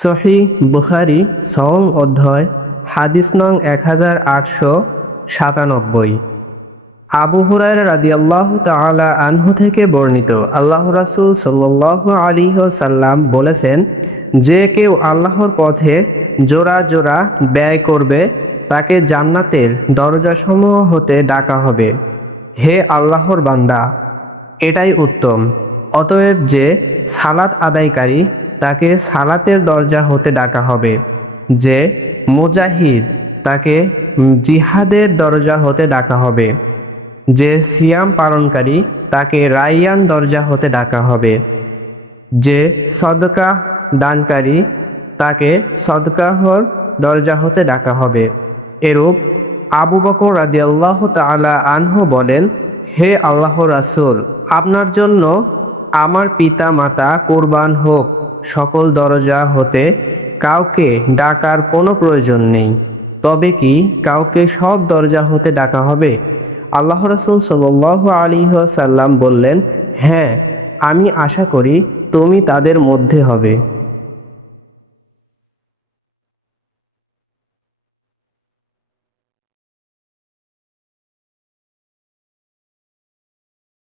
সহি বুখারি সং অধ্যায়, হাদিস নং এক হাজার আটশো সাতানব্বই। আবু হুরায়রা আল্লাহ তাআলা আনহু থেকে বর্ণিত আল্লাহ রাসূল সাল্লাল্লাহু আলাইহি সাল্লাম বলেছেন, যে কেউ আল্লাহর পথে জোড়া জোড়া ব্যয় করবে, তাকে জান্নাতের দরজাসমূহ হতে ডাকা হবে। হে আল্লাহর বান্দা, এটাই উত্তম। অতএব যে সালাত আদায়কারী তাকে সালাতের দরজা হতে ডাকা হবে। যে মুজাহিদ তাকে জিহাদের দরজা হতে ডাকা হবে। যে সিয়াম পালনকারী তাকে রাইয়ান দরজা হতে ডাকা হবে। যে সদকা দানকারী তাকে সদকাহর দরজা হতে ডাকা হবে। এরূপ আবু বকর রাদিয়াল্লাহ তাআলা আনহু বলেন, হে আল্লাহ রাসুল, আপনার জন্য আমার পিতা মাতা কোরবান হোক। সকল দরজা হতে কাউকে ডাকার কোনো প্রয়োজন নেই। তবে কি কাউকে সব দরজা হতে ডাকা হবে? আল্লাহ রসুল সাল্লাহ আলী সাল্লাম বললেন হ্যাঁ আমি আশা করি তুমি তাদের মধ্যে হবে।